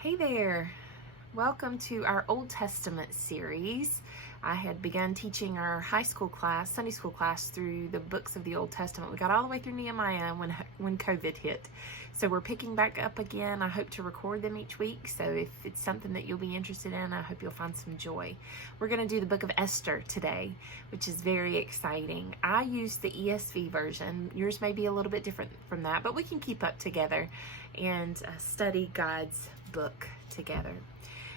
Hey there, welcome to our Old Testament series. I had begun teaching our high school class, Sunday school class, through the books of the Old Testament. We got all the way through Nehemiah when COVID hit. So we're picking back up again. I hope to record them each week. So if it's something that you'll be interested in, I hope you'll find some joy. We're going to do the book of Esther today, which is very exciting. I use the ESV version. Yours may be a little bit different from that, but we can keep up together and study God's book together.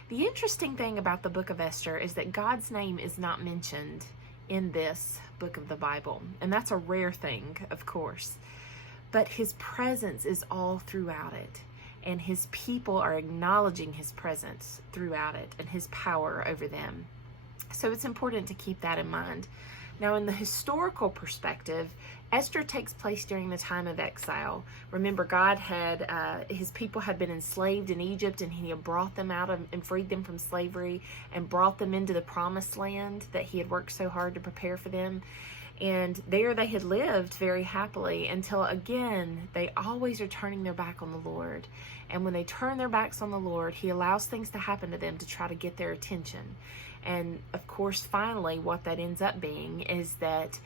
The interesting thing about the book of Esther is that God's name is not mentioned in this book of the Bible. And that's a rare thing, of course. But his presence is all throughout it. And his people are acknowledging his presence throughout it and his power over them. So it's important to keep that in mind. Now, in the historical perspective, Esther takes place during the time of exile. Remember, God had, his people had been enslaved in Egypt, and he had brought them out and freed them from slavery and brought them into the promised land that he had worked so hard to prepare for them. And there they had lived very happily until, again, they always are turning their back on the Lord. And when they turn their backs on the Lord, he allows things to happen to them to try to get their attention. And of course, finally, what that ends up being is that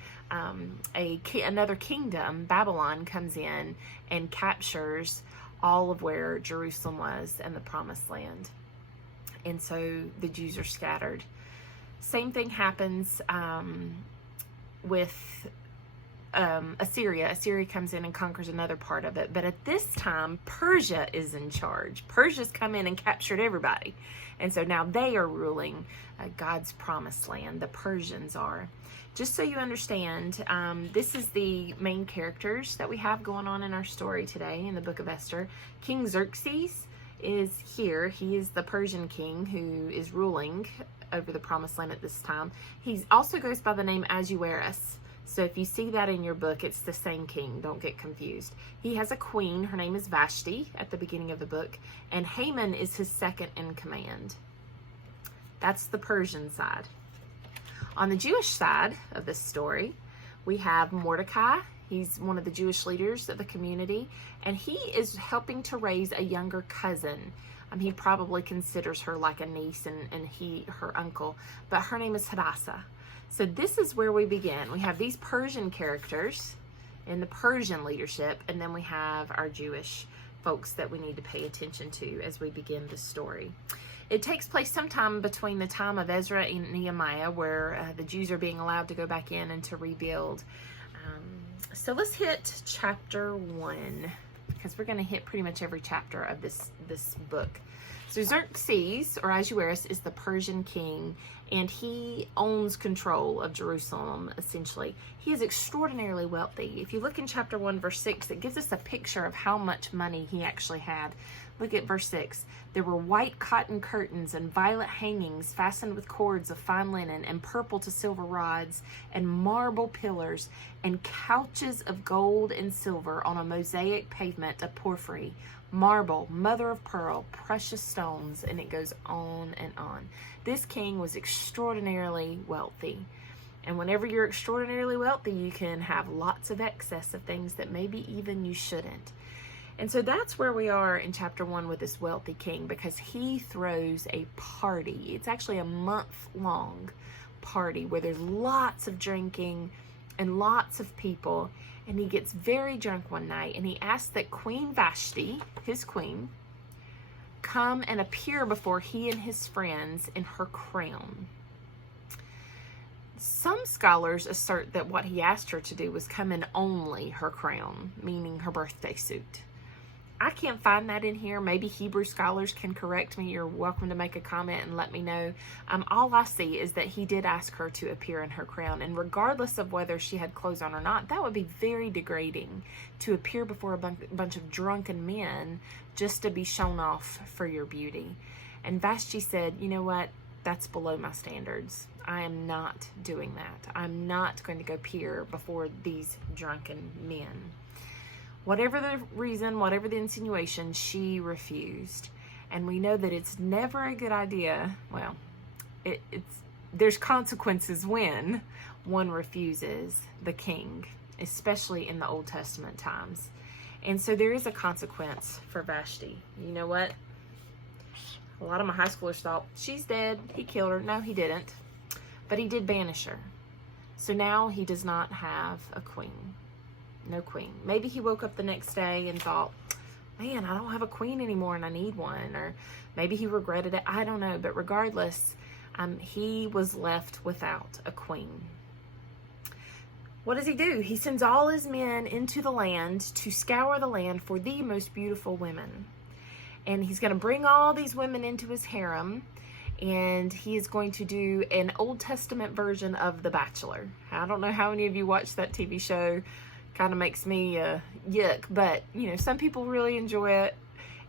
another kingdom, Babylon, comes in and captures all of where Jerusalem was and the promised land. And so the Jews are scattered. Same thing happens with Assyria. Assyria comes in and conquers another part of it. But at this time, Persia is in charge. Persia's come in and captured everybody. And so now they are ruling God's promised land. The Persians are. Just so you understand, this is the main characters that we have going on in our story today in the book of Esther. King Xerxes is here. He is the Persian king who is ruling over the promised land at this time. He also goes by the name Ahasuerus. So if you see that in your book, it's the same king. Don't get confused. He has a queen. Her name is Vashti at the beginning of the book. And Haman is his second in command. That's the Persian side. On the Jewish side of this story, we have Mordecai. He's one of the Jewish leaders of the community. And he is helping to raise a younger cousin. He probably considers her like a niece and he her uncle. But her name is Hadassah. So this is where we begin. We have these Persian characters in the Persian leadership, and then we have our Jewish folks that we need to pay attention to as we begin the story. It takes place sometime between the time of Ezra and Nehemiah, where the Jews are being allowed to go back in and to rebuild. So let's hit chapter 1, because we're going to hit pretty much every chapter of this book. So Xerxes, or Ahasuerus, is the Persian king, and he owns control of Jerusalem, essentially. He is extraordinarily wealthy. If you look in chapter 1, verse 6, it gives us a picture of how much money he actually had. Look at verse 6. There were white cotton curtains and violet hangings fastened with cords of fine linen and purple to silver rods and marble pillars and couches of gold and silver on a mosaic pavement of porphyry, marble, mother of pearl, precious stones, and it goes on and on. This king was extraordinarily wealthy. And whenever you're extraordinarily wealthy, you can have lots of excess of things that maybe even you shouldn't. And so that's where we are in chapter 1 with this wealthy king, because he throws a party. It's actually a month-long party where there's lots of drinking and lots of people. And he gets very drunk one night, and he asks that Queen Vashti, his queen, come and appear before he and his friends in her crown. Some scholars assert that what he asked her to do was come in only her crown, meaning her birthday suit. I can't find that in here. Maybe Hebrew scholars can correct me. You're welcome to make a comment and let me know. All I see is that he did ask her to appear in her crown. And regardless of whether she had clothes on or not, that would be very degrading to appear before a bunch of drunken men just to be shown off for your beauty. And Vashti said, you know what? That's below my standards. I am not doing that. I'm not going to go appear before these drunken men. Whatever the reason, whatever the insinuation, she refused. And we know that it's never a good idea. Well, there's consequences when one refuses the king, especially in the Old Testament times. And so there is a consequence for Vashti. You know what? A lot of my high schoolers thought, she's dead, he killed her. No, he didn't. But he did banish her. So now he does not have a queen. No queen. Maybe he woke up the next day and thought, man, I don't have a queen anymore and I need one. Or maybe he regretted it. I don't know. But regardless, he was left without a queen. What does he do? He sends all his men into the land to scour the land for the most beautiful women. And he's going to bring all these women into his harem. And he is going to do an Old Testament version of The Bachelor. I don't know how many of you watch that TV show. Kind of makes me yuck. But, you know, some people really enjoy it.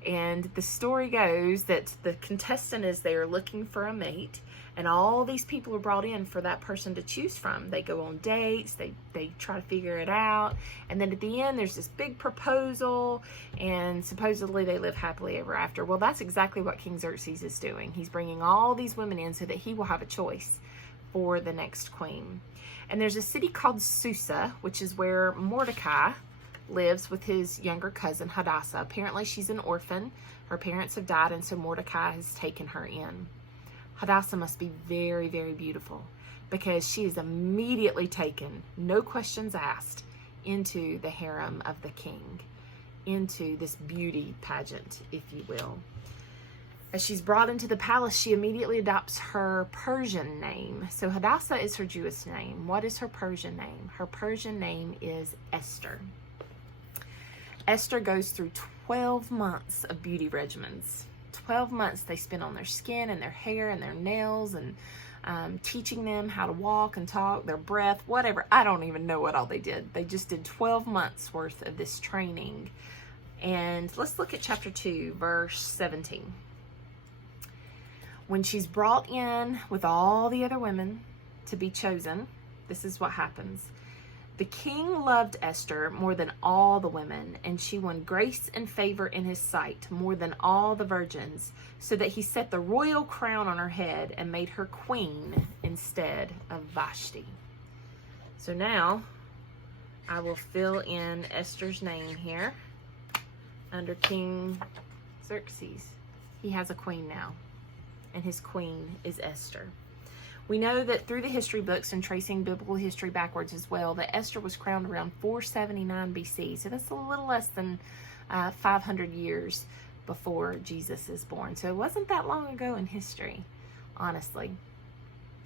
And the story goes that the contestant is there looking for a mate. And all these people are brought in for that person to choose from. They go on dates. They try to figure it out. And then at the end, there's this big proposal. And supposedly they live happily ever after. Well, that's exactly what King Xerxes is doing. He's bringing all these women in so that he will have a choice for the next queen. And there's a city called Susa, which is where Mordecai lives with his younger cousin, Hadassah. Apparently, she's an orphan. Her parents have died, and so Mordecai has taken her in. Hadassah must be very, very beautiful because she is immediately taken, no questions asked, into the harem of the king, into this beauty pageant, if you will. As she's brought into the palace, she immediately adopts her Persian name. So Hadassah is her Jewish name. What is her Persian name? Her Persian name is Esther. Esther goes through 12 months of beauty regimens. 12 months they spend on their skin and their hair and their nails and teaching them how to walk and talk, their breath, whatever. I don't even know what all they did. They just did 12 months worth of this training. And let's look at chapter 2, verse 17. When she's brought in with all the other women to be chosen, this is what happens. The king loved Esther more than all the women, and she won grace and favor in his sight more than all the virgins, so that he set the royal crown on her head and made her queen instead of Vashti. So now I will fill in Esther's name here under King Xerxes. He has a queen now, and his queen is Esther. We know that through the history books and tracing biblical history backwards as well, that Esther was crowned around 479 BC. So that's a little less than 500 years before Jesus is born. So it wasn't that long ago in history, honestly.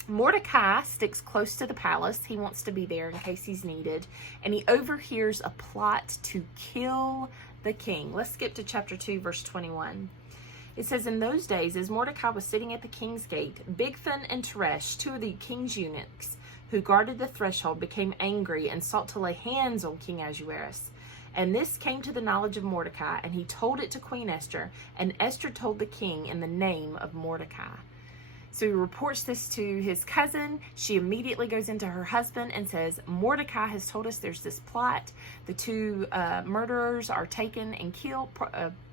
Mordecai sticks close to the palace. He wants to be there in case he's needed. And he overhears a plot to kill the king. Let's skip to chapter 2, verse 21. It says, in those days, as Mordecai was sitting at the king's gate, Bigthan and Teresh, two of the king's eunuchs who guarded the threshold, became angry and sought to lay hands on King Ahasuerus. And this came to the knowledge of Mordecai, and he told it to Queen Esther, and Esther told the king in the name of Mordecai. So he reports this to his cousin. She immediately goes into her husband and says, Mordecai has told us there's this plot. The two murderers are taken and killed,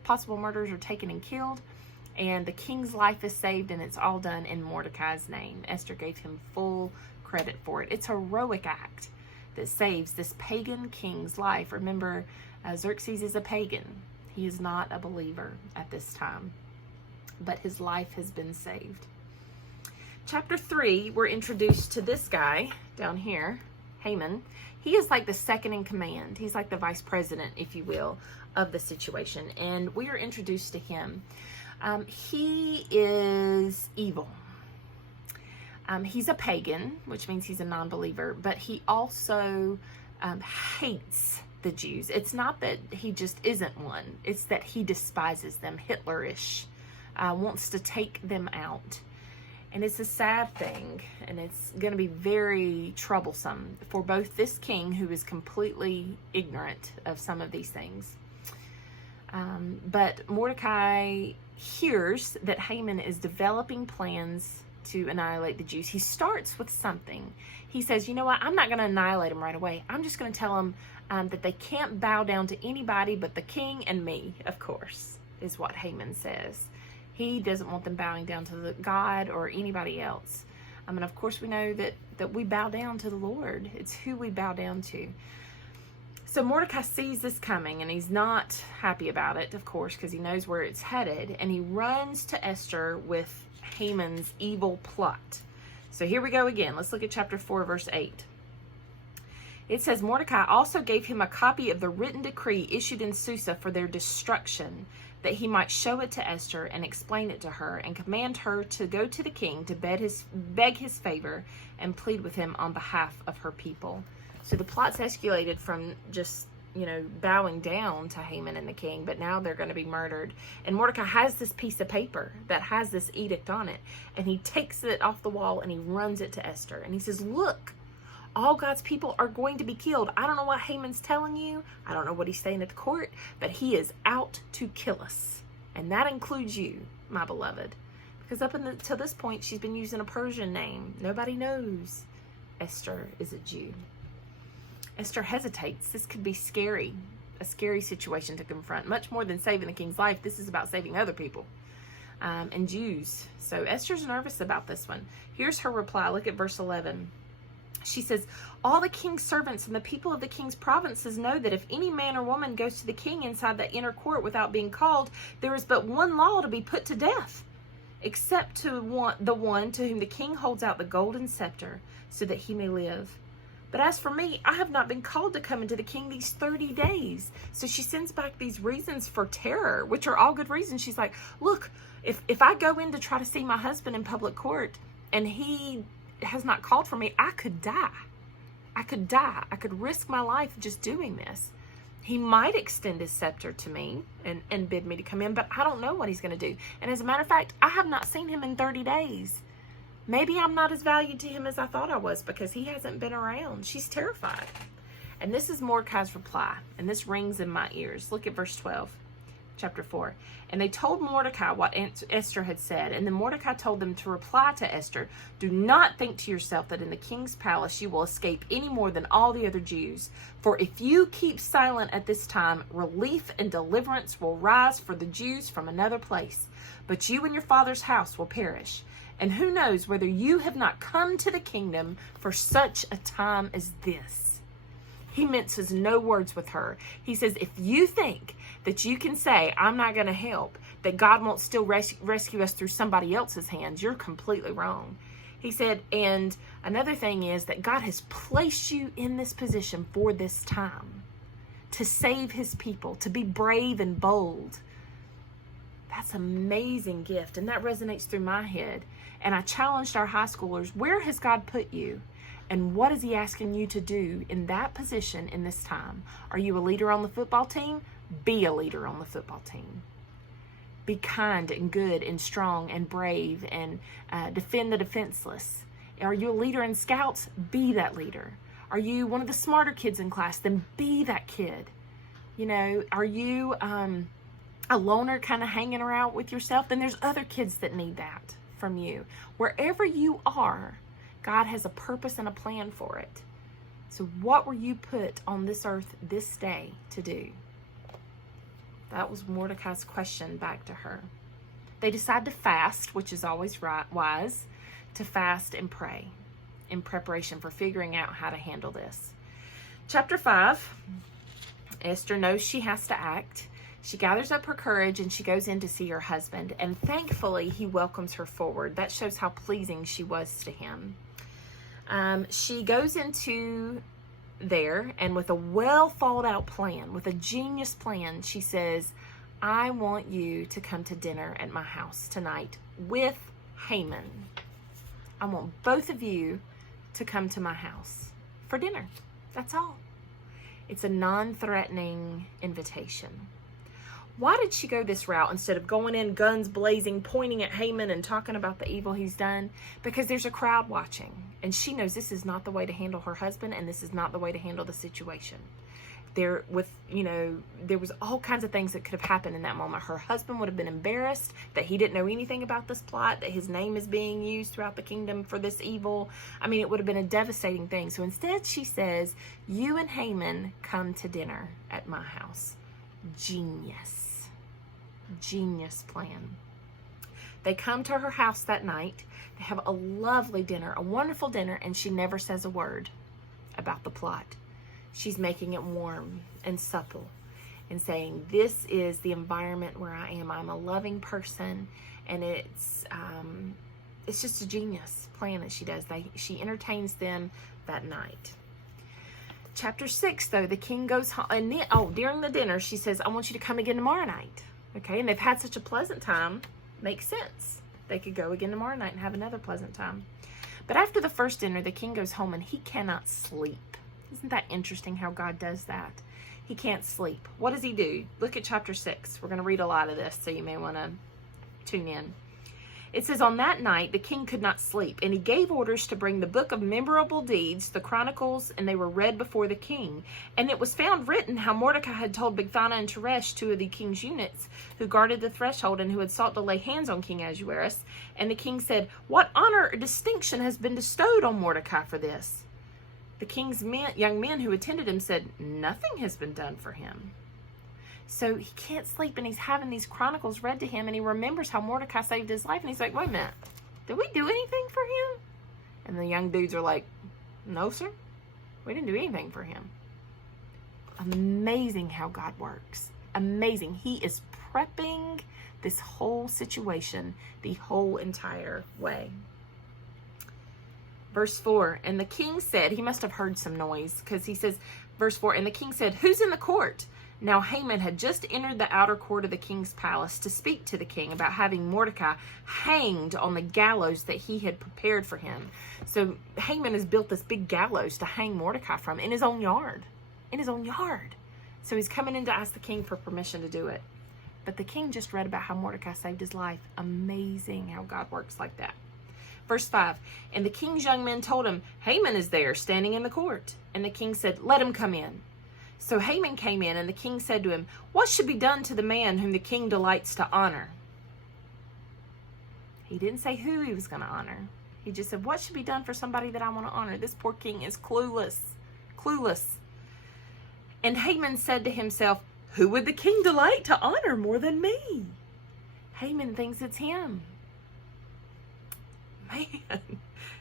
possible murderers are taken and killed, and the king's life is saved, and it's all done in Mordecai's name. Esther gave him full credit for it. It's a heroic act that saves this pagan king's life. Remember, Xerxes is a pagan. He is not a believer at this time, but his life has been saved. Chapter 3, we're introduced to this guy down here, Haman. He is like the second in command. He's like the vice president, if you will, of the situation. And we are introduced to him. He is evil. He's a pagan, which means he's a non-believer, but he also hates the Jews. It's not that he just isn't one. It's that he despises them, Hitlerish, wants to take them out. And it's a sad thing, and it's going to be very troublesome for both this king, who is completely ignorant of some of these things. But Mordecai hears that Haman is developing plans to annihilate the Jews. He starts with something. He says, you know what, I'm not going to annihilate them right away. I'm just going to tell them that they can't bow down to anybody but the king and me, of course, is what Haman says. He doesn't want them bowing down to the God or anybody else. And of course we know that we bow down to the Lord. It's who we bow down to. So Mordecai sees this coming, and he's not happy about it, of course, because he knows where it's headed, and he runs to Esther with Haman's evil plot. So here we go again. Let's look at chapter 4, verse 8. It says, Mordecai also gave him a copy of the written decree issued in Susa for their destruction, that he might show it to Esther and explain it to her, and command her to go to the king to beg his favor and plead with him on behalf of her people. So the plot's escalated from just, bowing down to Haman and the king, but now they're going to be murdered. And Mordecai has this piece of paper that has this edict on it, and he takes it off the wall and he runs it to Esther. And he says, look, all God's people are going to be killed. I don't know what Haman's telling you. I don't know what he's saying at the court, but he is out to kill us. And that includes you, my beloved. Because up until this point, she's been using a Persian name. Nobody knows Esther is a Jew. Esther hesitates. This could be scary, a scary situation to confront. Much more than saving the king's life, this is about saving other people and Jews. So Esther's nervous about this one. Here's her reply. Look at verse 11. She says, all the king's servants and the people of the king's provinces know that if any man or woman goes to the king inside the inner court without being called, there is but one law to be put to death, except to the one to whom the king holds out the golden scepter, so that he may live. But as for me, I have not been called to come into the king these 30 days. So she sends back these reasons for terror, which are all good reasons. She's like, look, if I go in to try to see my husband in public court and he has not called for me, I could die. I could risk my life just doing this. He might extend his scepter to me and bid me to come in, but I don't know what he's going to do. And as a matter of fact, I have not seen him in 30 days. Maybe I'm not as valued to him as I thought I was because he hasn't been around. She's terrified. And this is Mordecai's reply, and this rings in my ears. Look at verse 12, chapter 4. And they told Mordecai what Esther had said, and then Mordecai told them to reply to Esther, do not think to yourself that in the king's palace you will escape any more than all the other Jews. For if you keep silent at this time, relief and deliverance will rise for the Jews from another place. But you and your father's house will perish. And who knows whether you have not come to the kingdom for such a time as this. He minces no words with her. He says, if you think that you can say, I'm not going to help, that God won't still rescue us through somebody else's hands, you're completely wrong. He said, and another thing is that God has placed you in this position for this time to save his people, to be brave and bold. That's an amazing gift, and that resonates through my head. And I challenged our high schoolers, where has God put you? And what is he asking you to do in that position in this time? Are you a leader on the football team? Be a leader on the football team. Be kind and good and strong and brave and defend the defenseless. Are you a leader in scouts? Be that leader. Are you one of the smarter kids in class? Then be that kid. Are you a loner kind of hanging around with yourself? Then there's other kids that need that from you. Wherever you are, God has a purpose and a plan for it. So what were you put on this earth this day to do? That was Mordecai's question back to her. They decide to fast, which is always wise, to fast and pray in preparation for figuring out how to handle this. Chapter 5, Esther knows she has to act. She gathers up her courage and she goes in to see her husband. And thankfully, he welcomes her forward. That shows how pleasing she was to him. She goes into there, and with a well thought out plan, with a genius plan, she says, I want you to come to dinner at my house tonight with Haman. I want both of you to come to my house for dinner. That's all. It's a non-threatening invitation. Why did she go this route instead of going in guns blazing, pointing at Haman and talking about the evil he's done? Because there's a crowd watching, and she knows this is not the way to handle her husband, and this is not the way to handle the situation. There was all kinds of things that could have happened in that moment. Her husband would have been embarrassed that he didn't know anything about this plot, that his name is being used throughout the kingdom for this evil. I mean, it would have been a devastating thing. So instead she says, you and Haman come to dinner at my house. Genius plan. They come to her house that night. They have a lovely dinner, a wonderful dinner, and she never says a word about the plot. She's making it warm and supple and saying, this is the environment where I am. I'm a loving person, and it's just a genius plan that she does. She entertains them that night. Chapter 6, though, the king goes home, and during the dinner, she says, I want you to come again tomorrow night. Okay, and they've had such a pleasant time. Makes sense. They could go again tomorrow night and have another pleasant time. But after the first dinner, the king goes home and he cannot sleep. Isn't that interesting how God does that? He can't sleep. What does he do? Look at chapter 6. We're going to read a lot of this, so you may want to tune in. It says, on that night, the king could not sleep, and he gave orders to bring the book of memorable deeds, the chronicles, and they were read before the king. And it was found written how Mordecai had told Bigthana and Teresh, two of the king's eunuchs, who guarded the threshold and who had sought to lay hands on King Ahasuerus. And the king said, what honor or distinction has been bestowed on Mordecai for this? The king's young men who attended him said, nothing has been done for him. So he can't sleep, and he's having these chronicles read to him, and he remembers how Mordecai saved his life, and he's like, wait a minute, did we do anything for him? And the young dudes are like, no, sir, we didn't do anything for him. Amazing how God works. Amazing. He is prepping this whole situation the whole entire way. Verse 4, and the king said, he must have heard some noise, because he says, verse 4, and the king said, who's in the court? Now Haman had just entered the outer court of the king's palace to speak to the king about having Mordecai hanged on the gallows that he had prepared for him. So Haman has built this big gallows to hang Mordecai from in his own yard. In his own yard. So he's coming in to ask the king for permission to do it. But the king just read about how Mordecai saved his life. Amazing how God works like that. Verse 5, and the king's young men told him, Haman is there, standing in the court. And the king said, let him come in. So Haman came in, and the king said to him, what should be done to the man whom the king delights to honor? He didn't say who he was going to honor. He just said, what should be done for somebody that I want to honor? This poor king is clueless. Clueless. And Haman said to himself, who would the king delight to honor more than me? Haman thinks it's him. Man.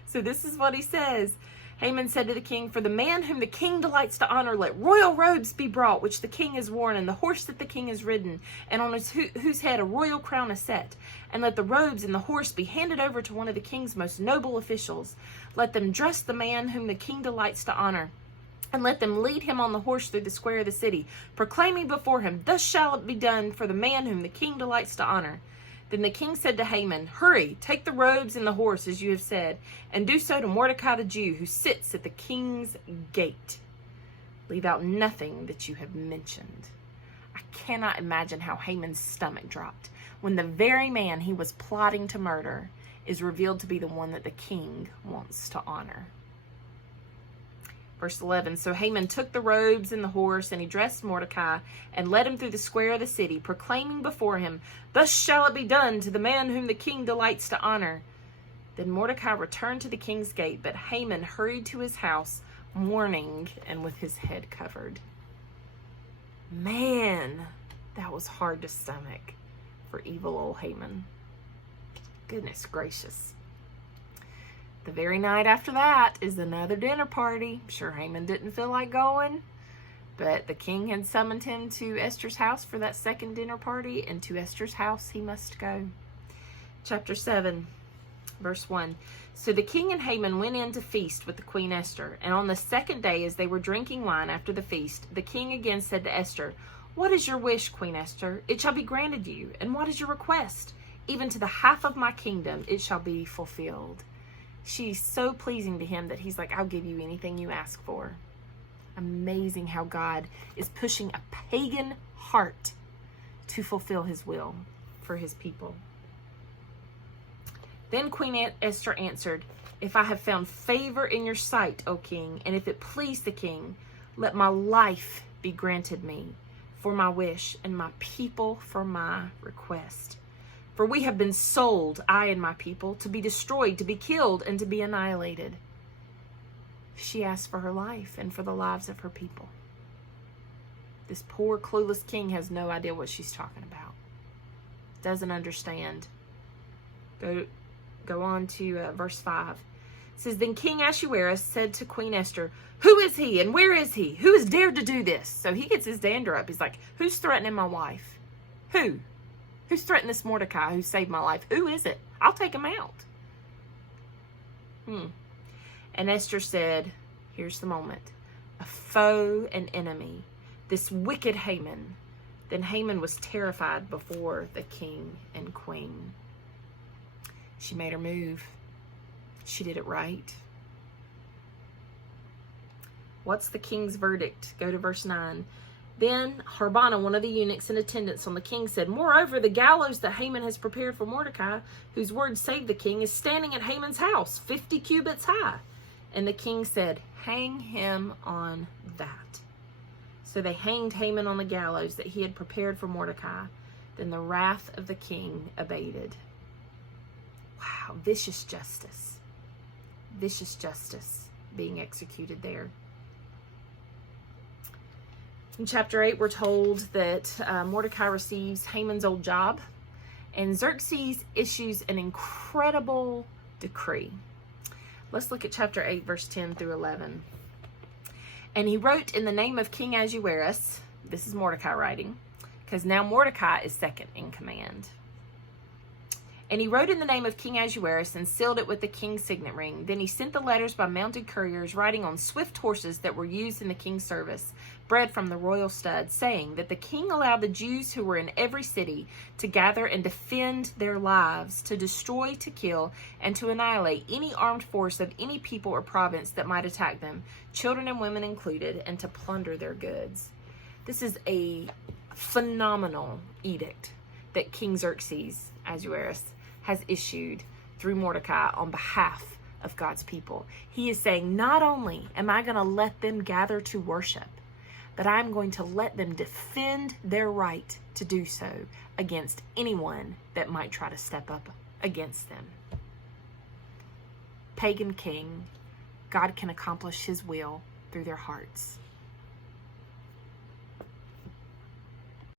So this is what he says. Haman said to the king, for the man whom the king delights to honor, let royal robes be brought, which the king has worn, and the horse that the king has ridden, and on whose head a royal crown is set. And let the robes and the horse be handed over to one of the king's most noble officials. Let them dress the man whom the king delights to honor, and let them lead him on the horse through the square of the city, proclaiming before him, thus shall it be done for the man whom the king delights to honor. Then the king said to Haman, hurry, take the robes and the horse, as you have said, and do so to Mordecai the Jew, who sits at the king's gate. Leave out nothing that you have mentioned. I cannot imagine how Haman's stomach dropped when the very man he was plotting to murder is revealed to be the one that the king wants to honor. Verse 11, so Haman took the robes and the horse, and he dressed Mordecai, and led him through the square of the city, proclaiming before him, thus shall it be done to the man whom the king delights to honor. Then Mordecai returned to the king's gate, but Haman hurried to his house, mourning and with his head covered. Man, that was hard to stomach for evil old Haman. Goodness gracious. The very night after that is another dinner party. I'm sure Haman didn't feel like going, but the king had summoned him to Esther's house for that second dinner party, and to Esther's house he must go. Chapter 7, verse 1. So the king and Haman went in to feast with the queen Esther, and on the second day, as they were drinking wine after the feast, the king again said to Esther, what is your wish, Queen Esther? It shall be granted you. And what is your request? Even to the half of my kingdom it shall be fulfilled. She's so pleasing to him that he's like, I'll give you anything you ask for. Amazing how God is pushing a pagan heart to fulfill his will for his people. Then Queen Esther answered, if I have found favor in your sight, O king, and if it please the king, let my life be granted me for my wish, and my people for my request. For we have been sold, I and my people, to be destroyed, to be killed, and to be annihilated. She asked for her life and for the lives of her people. This poor, clueless king has no idea what she's talking about. Doesn't understand. Go on to verse 5. It says, then King Ahasuerus said to Queen Esther, who is he and where is he? Who has dared to do this? So he gets his dander up. He's like, who's threatening my wife? Who? Who's threatened this Mordecai who saved my life? Who is it? I'll take him out. And Esther said, here's the moment. A foe and enemy, this wicked Haman. Then Haman was terrified before the king and queen. She made her move. She did it right. What's the king's verdict? Go to verse 9. Then Harbonah, one of the eunuchs in attendance on the king, said, moreover, the gallows that Haman has prepared for Mordecai, whose word saved the king, is standing at Haman's house, 50 cubits high. And the king said, hang him on that. So they hanged Haman on the gallows that he had prepared for Mordecai. Then the wrath of the king abated. Wow, vicious justice. Vicious justice being executed there. In chapter 8, we're told that Mordecai receives Haman's old job, and Xerxes issues an incredible decree. Let's look at chapter 8, verse 10 through 11. And he wrote in the name of King Ahasuerus, this is Mordecai writing, because now Mordecai is second in command. And he wrote in the name of King Ahasuerus and sealed it with the king's signet ring. Then he sent the letters by mounted couriers riding on swift horses that were used in the king's service, bred from the royal stud, saying that the king allowed the Jews who were in every city to gather and defend their lives, to destroy, to kill, and to annihilate any armed force of any people or province that might attack them, children and women included, and to plunder their goods. This is a phenomenal edict that King Xerxes, Ahasuerus, has issued through Mordecai on behalf of God's people. He is saying, not only am I going to let them gather to worship, but I'm going to let them defend their right to do so against anyone that might try to step up against them. Pagan king, God can accomplish his will through their hearts.